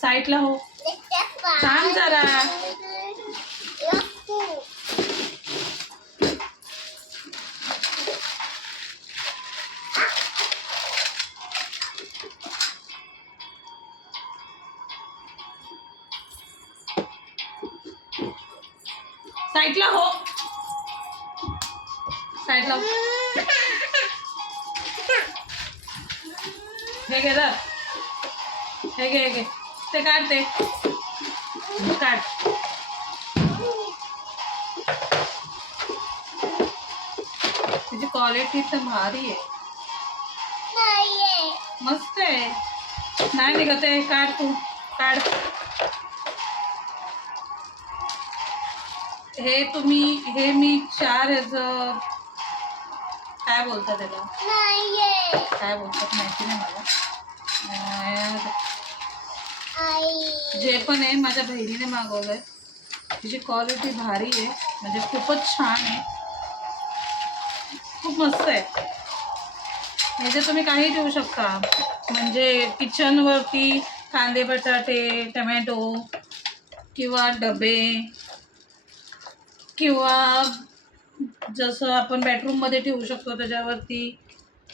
साईडला हो. छान जरा. साईडला हो. साईडला हो. हो. घे धर. हे घे हे घे. ते काढ ते. काढ. तुझी क्वालिटी तर भारी आहे. मस्त आहे. नाही निघत आहे. काढ तू. काढ. हे तुम्ही हे मी चार ह्याचं काय बोलतात त्याला? काय बोलतात माहिती नाही मला. जे पण आहे माझ्या बहिणीने मागवलंय. तिची क्वालिटी भारी आहे. म्हणजे खूपच छान आहे. खूप मस्त आहे. ह्याच्यात तुम्ही काही ठेवू शकता. म्हणजे किचनवरती कांदे बटाटे टमॅटो किंवा डबे किंवा जसं आपण बेडरूममध्ये ठेवू शकतो त्याच्यावरती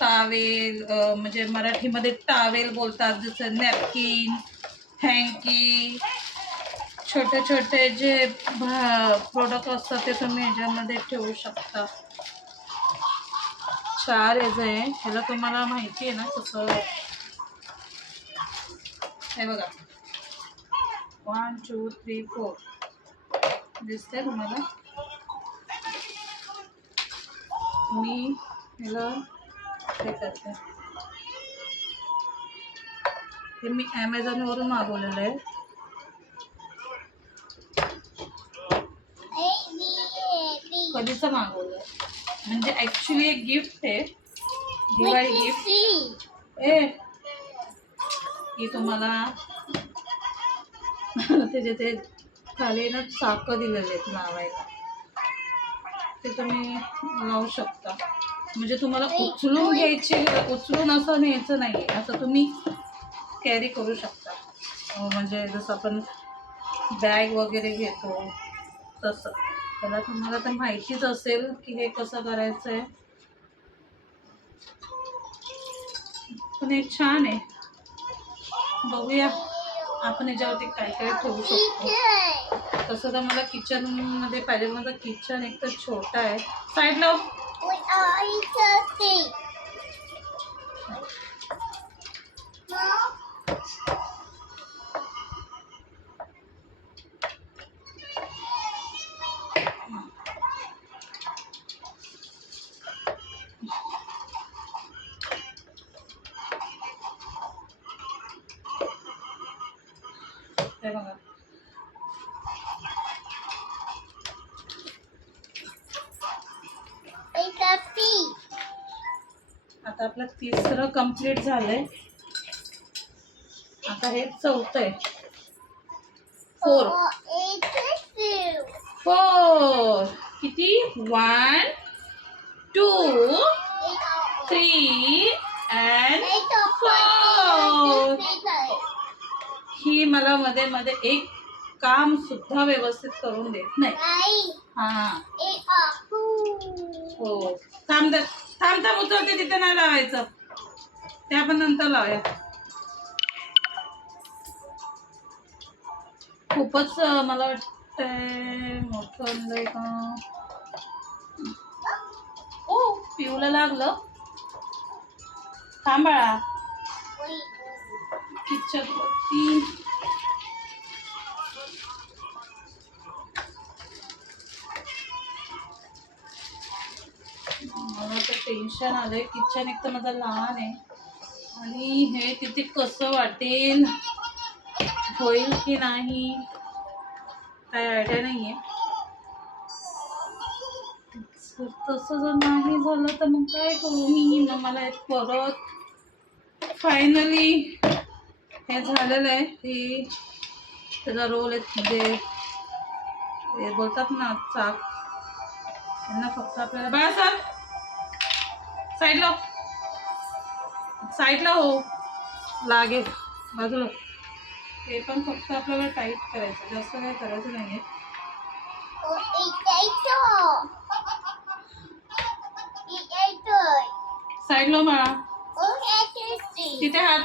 टावेल म्हणजे मराठीमध्ये टावेल बोलतात जसं नॅपकिन हँकी छोटे छोटे जे प्रोडक्ट असतात ते तुम्ही ह्याच्यामध्ये ठेवू शकता. चार याचं आहे. ह्याला तुम्हाला माहिती आहे ना कसं? हे बघा. वन टू थ्री फोर दिसतंय तुम्हाला? मी ह्याला हे करते. हे मी ॲमेझॉनवरून मागवलेलं आहे. कधीचं मागवलं म्हणजे ॲक्च्युली एक गिफ्ट आहे. दिवाळी गिफ्ट ए की तुम्हाला त्याचे ते खाली ना चाकं दिलेले आहेत लावायला ते तुम्ही लावू शकता. म्हणजे तुम्हाला उचलून घ्यायची उचलून असं न्यायचं नाही आहे असं तुम्ही कॅरी करू शकता. म्हणजे जसं आपण बॅग वगैरे घेतो तसं. त्याला तुम्हाला तर माहितीच असेल की हे कसं करायचं आहे पण हे छान आहे. बघूया आपण याच्यावरती काय काय ठेवू शकतो. तसं तर मला किचनमध्ये पाहिजे माझं किचन एक तर छोटा आहे. साईडला हे बघा. आपलं तिसरं कंप्लीट झालंय. आता हे चौथं आहे. फोर फोर किती? One two three and four ही मला मध्ये मध्ये एक काम सुद्धा व्यवस्थित करून देत नाही. हा. हो. थांब द- थांब थांब उचलते तिथे नाही लावायचं. त्या पण नंतर लावूया. खूपच मला वाटतंय मोठं का? ओ पिऊला लागलं. थांबाळा किचन टेन्शन आलंय. किचन एक तर माझा लहान आहे. आणि हे तिथे कसं वाटेल? होईल की नाही? काय आयडिया नाहीये. आहे तसं जर नाही झालं तर मग काय करू मी? मग मला एक परत फायनली हे झालेलं आहे. की त्याचा रोल आहे म्हणजे हे बोलतात ना चाक. त्यांना फक्त आपल्याला बाळा साईडला हो लागेल बाजूला ते पण फक्त आपल्याला टाईट करायचं जास्त काय करायचं नाहीये. साईडला माळा तिथे हात।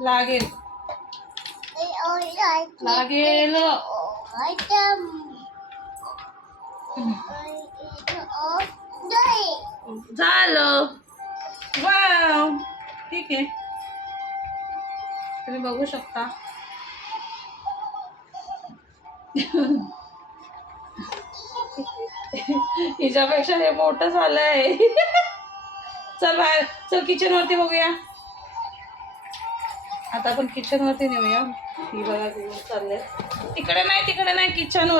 लागेल। लागेल। झालं. वाव ठीक आहे. तुम्ही बघू शकता. हिच्यापेक्षा हे मोठं झालंय. चल बाहेर. चल किचन वरती बघूया. आता आपण किचन वरती नेऊया. ही बघा चालले तिकडे नाही तिकडे नाही किचन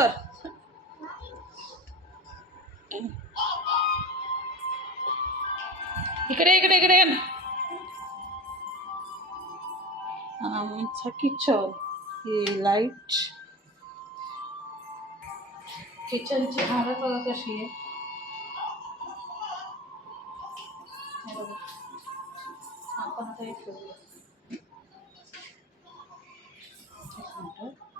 इकडे इकडे इकडे आमचा किचन ही लाइट किचनची हालत बघा कशी आहे. आपण आता ठेवूया एक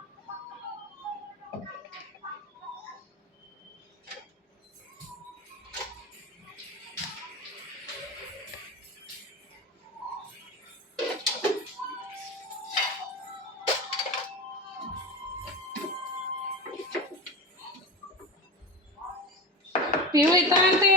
पिऊ इथं आण ते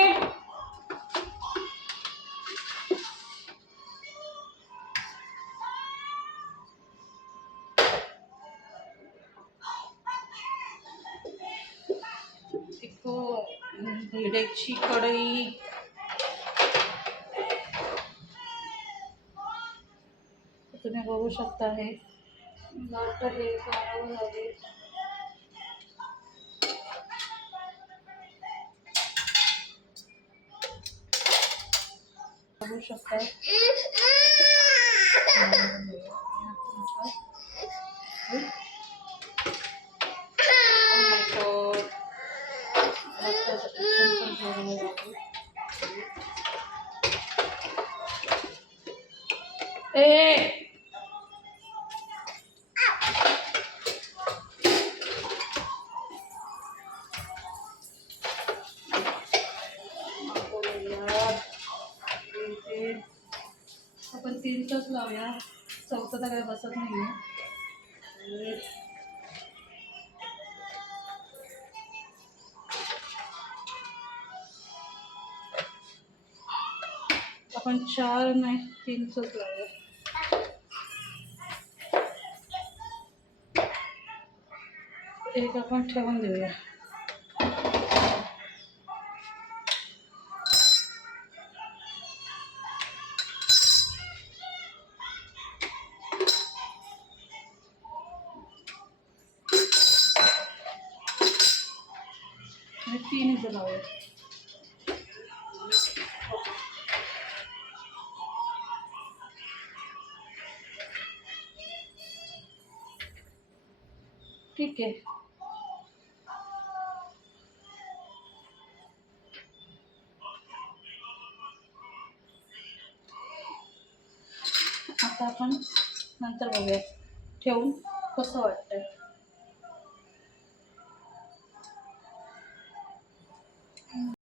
एक भिड्याची कढई। तुम्ही बघू शकता हे? घट्ट हे काढावं लागेल तीन तास लावूया. चौथा तर काय बसत नाही आपण चार नाही तीन तास लावूया. एक आपण ठेवून देऊया. तीन इथं लावूया ठीक आहे. आता आपण नंतर बघूया. ठेवून कसं वाटतंय?